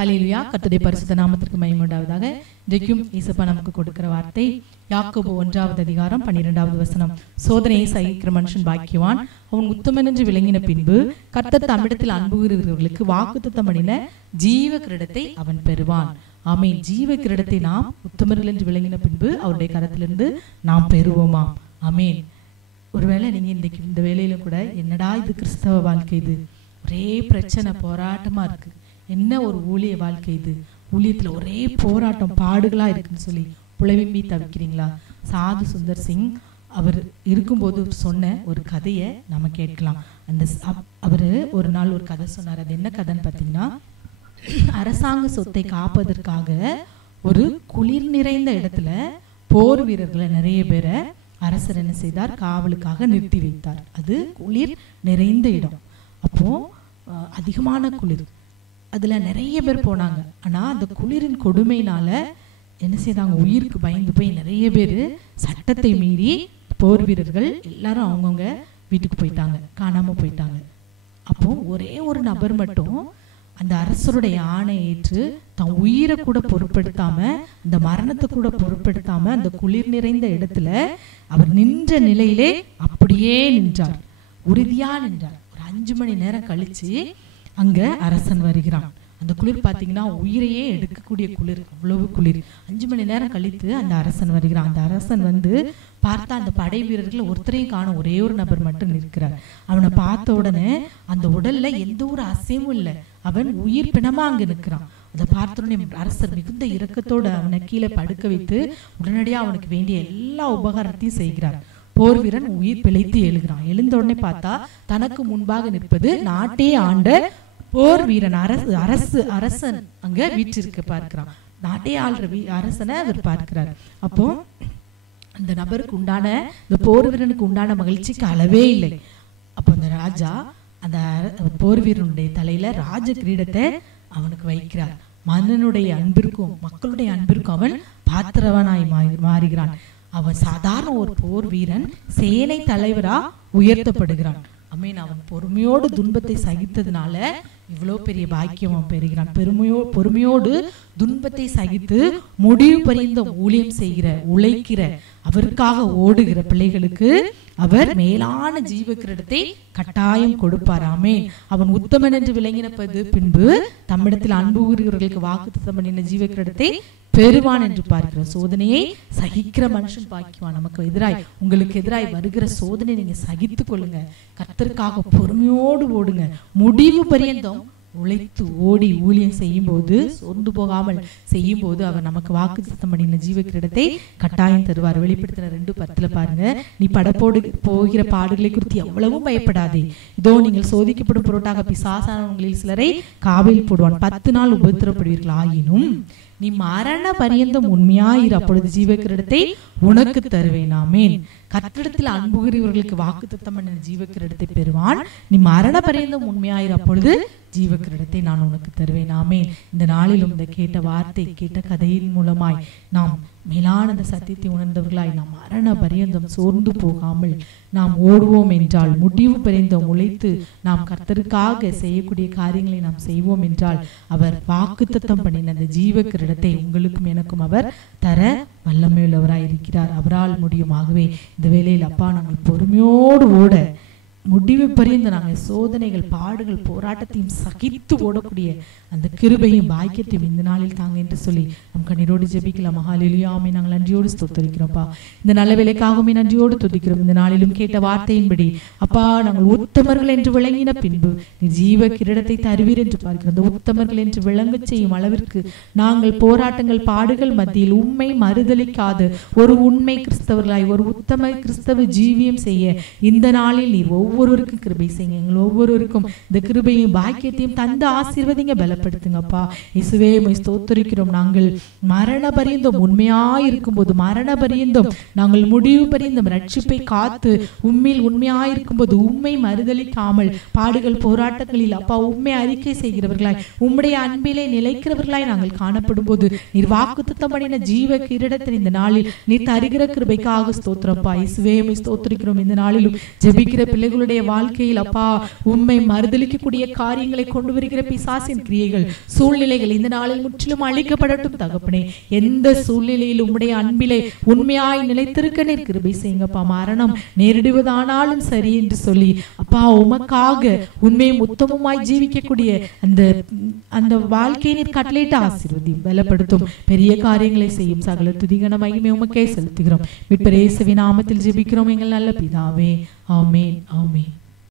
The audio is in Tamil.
ஹல்லேலூயா. கர்த்தருடைய பரிசுத்த நாமத்திற்கு மகிமை உண்டாவதாக. இன்றைக்கும் இயேசுப்பா நமக்கு கொடுக்கிற வார்த்தை யாக்கோபு 1வது அதிகாரம் 12வது வசனம். சோதனையை சகிக்கிற மனுஷன் பாக்கியவான், அவன் உத்தமன் என்று விளங்கின பின்பு கர்த்தர் தம்மிடத்தில் அன்புகிறவர்களுக்கு வாக்குத்தத்தம் பண்ணின ஜீவ கிரீடத்தை அவன் பெறுவான். ஆமென். ஜீவ கிரீடத்தை நாம் உத்தமர்கள் என்று விளங்கின பின்பு அவருடைய கரத்திலிருந்து நாம் பெறுவோமா? ஆமென். ஒருவேளை நீங்க இன்றைக்கு இந்த வேலையில கூட என்னடா இது கிறிஸ்தவ வாழ்க்கை, இது ஒரே பிரச்சனை போராட்டமா இருக்கு, என்ன ஒரு ஊழிய வாழ்க்கை இது, ஊழியத்துல ஒரே போராட்டம் பாடுகளா இருக்குன்னு சொல்லி புலவிம்பி தவிக்கிறீங்களா? சாது சுந்தர் சிங் அவர் இருக்கும்போது சொன்ன ஒரு கதையை நம்ம கேட்கலாம். அந்த அவரு ஒரு நாள் ஒரு கதை சொன்னார். அது என்ன கதைன்னு பார்த்தீங்கன்னா, அரசாங்க சொத்தை காப்பதற்காக ஒரு குளிர் நிறைந்த இடத்துல போர் வீரர்களை நிறைய பேரை அரசர் என்ன செய்தார், காவலுக்காக நிறுத்தி வைத்தார். அது குளிர் நிறைந்த இடம். அப்போ அதிகமான குளிர், அதுல நிறைய பேர் போனாங்க. ஆனா அந்த குளிரின் கொடுமையினால என்ன செய்தாங்க, உயிருக்கு பயந்து போய் நிறைய பேர் சட்டத்தை மீறி போர் வீரர்கள் எல்லாரும் அவங்கவுங்க வீட்டுக்கு போயிட்டாங்க, காணாம போயிட்டாங்க. அப்போ ஒரே ஒரு நபர் மட்டும் அந்த அரசருடைய ஆணை ஏற்று தன் உயிரை கூட பொருட்படுத்தாம, அந்த மரணத்தை கூட பொருட்படுத்தாம அந்த குளிர் நிறைந்த இடத்துல அவர் நின்ற நிலையிலே அப்படியே நின்றார், உறுதியா நின்றார். ஒரு 5 மணி நேரம் கழிச்சு அங்க அரசன் வருகிறான். அந்த குளிர் பார்த்தீங்கன்னா உயிரையே எடுக்கக்கூடிய குளிர், அவ்வளவு குளிர். 5 மணி நேரம் கழித்து அந்த அரசன் வருகிறான். அந்த அரசன் வந்து பார்த்தா அந்த படை வீரர்கள் ஒருத்தரையும் காணும், ஒரே ஒரு நபர் மட்டும் நிற்கிறார். அவனை பார்த்த உடனே அந்த உடல்ல எந்த ஒரு அசைவும் இல்லை, அவன் உயிர் பிணமா அங்க நிற்கிறான். அதை பார்த்த உடனே அரசர் மிகுந்த இரக்கத்தோட அவனை கீழே படுக்க வைத்து உடனடியாக அவனுக்கு வேண்டிய எல்லா உபகாரத்தையும் செய்கிறார். போர் வீரன் உயிர் பிழைத்து எழுகிறான். எழுந்த உடனே பார்த்தா தனக்கு முன்பாக நிற்பது நாட்டே ஆண்ட போர் வீரன், அரசன் அங்க வீற்றிருக்க பார்க்கிறான். நாட்டே ஆள்ற அரசனை அவர் பார்க்கிறார். அப்போ அந்த நபருக்கு உண்டான, இந்த போர் வீரனுக்கு உண்டான மகிழ்ச்சிக்கு அளவே இல்லை. அப்போ அந்த ராஜா அந்த போர் வீரனுடைய தலையில ராஜ கிரீடத்தை அவனுக்கு வைக்கிறார். மன்னனுடைய அன்பிற்கும் மக்களுடைய அன்பிற்கும் அவன் பாத்திரவனாய் மாறுகிறான். அவன் சாதாரண ஒரு போர் வீரன் சேனை தலைவரா உயர்த்தப்படுகிறான். அமீன். அவன் பொறுமையோடு துன்பத்தை சகித்ததுனால இவ்வளோ பெரிய பாக்கியம் அவன் பெறுகிறான். பொறுமையோடு துன்பத்தை சகித்து முடிவு பரிந்த ஊழியம் செய்கிற, உழைக்கிற, அவருக்காக ஓடுகிற பிள்ளைகளுக்கு அவர் மேலான ஜீவ கிரீடத்தை கட்டாயம் கொடுப்பார். ஆமென். அவன் உத்தமன் என்று விளங்கினது பின்பு தம்மிடத்தில் அன்பு கூறுகிறவர்களுக்கு வாக்குத்தத்தம் பண்ணின ஜீவ கிரீடத்தை பெறுவான் என்று பார்க்கிற. சோதனையை சகிக்கிற மனுஷன் பாக்கியவான். நமக்கு எதிராய், உங்களுக்கு எதிராய் வருகிற சோதனை நீங்க சகித்து கொள்ளுங்க. கர்த்தருக்காக பொறுமையோடு ஓடுங்க. முடிவு பரியந்தம் உழைத்து ஓடி ஊழியம் செய்யும் போது, சோர்ந்து போகாமல் செய்யும் போது அவர் நமக்கு வாக்குத்தத்தம் பண்ணின ஜீவ கிரீடத்தை கட்டாயம் தருவார். வெளிப்படுத்தின 2:10 பாருங்க, நீ படப்போடு போகிற பாடுகளை குறித்து எவ்வளவும் பயப்படாதே, இதோ நீங்கள் சோதிக்கப்படும் பொருட்டாக பிசாசானவங்களில் சிலரை காவலில் போடுவான், 10 நாள் உபத்திரப்படுவீர்கள், ஆயினும் நீ மரண பரியந்தம் உண்மையாயிரு, அப்பொழுது ஜீவ கிரீடத்தை உனக்கு தருவேன். ஆமென். கர்த்தரிடத்தில் அன்புகிறவர்களுக்கு வாக்குத்தத்தம் பண்ணின ஜீவ கிரீடத்தை பெறுவான். நீ மரண பரியந்தம் உண்மையாயிரு, அப்பொழுது ஜீவ கிரீடத்தை நான் உனக்கு தருவேன். ஆமென். இந்த நாளிலும் இந்த கேட்ட வார்த்தை, கேட்ட கதையின் மூலமாய் நாம் மேலான சத்தியத்தை உணர்ந்தவர்களாய் நாம் மரண பரியந்தம் சோர்ந்து போகாமல் நாம் ஓடுவோம் என்றால், முடிவு பரியந்தம் உழைத்து நாம் கர்த்தருக்காக செய்யக்கூடிய காரியங்களை நாம் செய்வோம் என்றால், அவர் வாக்குத்தத்தம் பண்ணின அந்த ஜீவ கிரீடத்தை உங்களுக்கும் எனக்கும் அவர் தர வல்லமையுள்ளவராய் இருக்கிறார். அவரால் முடியும். ஆகவே இந்த வேளையில் அப்பா, நாங்கள் பொறுமையோடு ஓட, முடிவு பரியந்த நாங்கள் சோதனைகள், பாடுகள், போராட்டத்தையும் சகித்து ஓடக்கூடிய அந்த கிருபையும் பாக்கியத்தையும் இந்த நாளில் தாங்க என்று சொல்லி நம் கண்ணீரோடு ஜெபிக்கலாம். ஹல்லேலூயா. ஆமென். நாங்கள் நன்றியோடு ஸ்தோத்திரிக்கிறோம்ப்பா. இந்த நல்ல வேலைக்காகவே நன்றியோடு துதிக்கிறோம். இந்த நாளிலும் கேட்ட வார்த்தையின்படி அப்பா, நாங்கள் உத்தமர்கள் என்று விளங்கின பின்பு நீ ஜீவ கிரீடத்தை தருவீர் என்று பார்க்கிறோம். அந்த உத்தமர்கள் என்று விளங்க செய்யும் அளவிற்கு நாங்கள் போராட்டங்கள், பாடுகள் மத்தியில் உண்மை மறுதலிக்காது ஒரு உண்மை கிறிஸ்தவர்களாய், ஒரு உத்தம கிறிஸ்தவ ஜீவியம் செய்ய இந்த நாளில் நீர் ஒவ்வொருவருக்கும் கிருபை செய்யுங்க. எங்கள் ஒவ்வொருவருக்கும் இந்த கிருபையும் பாக்கியத்தையும் தந்து ஆசீர்வதிங்க, பலப்படுத்துங்கப்பா. இயேசுவே உம்மை ஸ்தோத்திரிக்கிறோம். நாங்கள் மரண பரியந்தம் உண்மையாயிருக்கும் போது, மரண பரியந்தம் நாங்கள் முடிவு பரியந்தம் ரட்சிப்பை காத்து உம்மில் உண்மையாயிருக்கும் போது, உம்மை மறுதலிக்காமல் பாடுகள், போராட்டங்களில் அப்பா உம்மை அறிக்கை செய்கிறவர்களாய், உம்முடைய அன்பிலே நிலைக்கிறவர்களாய் நாங்கள் காணப்படும் போது நீர் வாக்குத்தத்தம் பண்ணின ஜீவ கிரீடத்தை இந்த நாளில் நீர் தருகிற கிருபைக்காக ஸ்தோத்திரப்பா. இயேசுவே உம்மை ஸ்தோத்திரிக்கிறோம். இந்த நாளிலும் ஜெபிக்கிற பிள்ளைகள் பிள்ளைகளுடைய வாழ்க்கையில் அப்பா உண்மை மறுதலிக்கக்கூடிய காரியங்களை கொண்டு வருகிற பிசாசின் கிரியைகள், சூழ்நிலைகள் இந்த நாளில் முற்றிலும் அழிக்கப்படட்டும் தகப்பனே. எந்த சூழ்நிலையில் உம்முடைய அன்பிலே உண்மையாய் நிலைத்திருக்க நீர் கிருபை செய்யுங்கப்பா. மரணம் நேரிடுவதானாலும் சரி என்று சொல்லி அப்பா உமக்காக உண்மையும் உத்தமமாய் ஜீவிக்கக்கூடிய அந்த வாழ்க்கையை நீர் கட்டளையிட்டு ஆசீர்வதி பலப்படுத்தும். பெரிய காரியங்களை செய்யும் சகல துதிகன மகிமை உமக்கே செலுத்துகிறோம். மீட்பர் இயேசுவின் நாமத்தில் ஜெபிக்கிறோம் எங்கள் நல்ல பிதாவே. ஆமென், ஆமென்.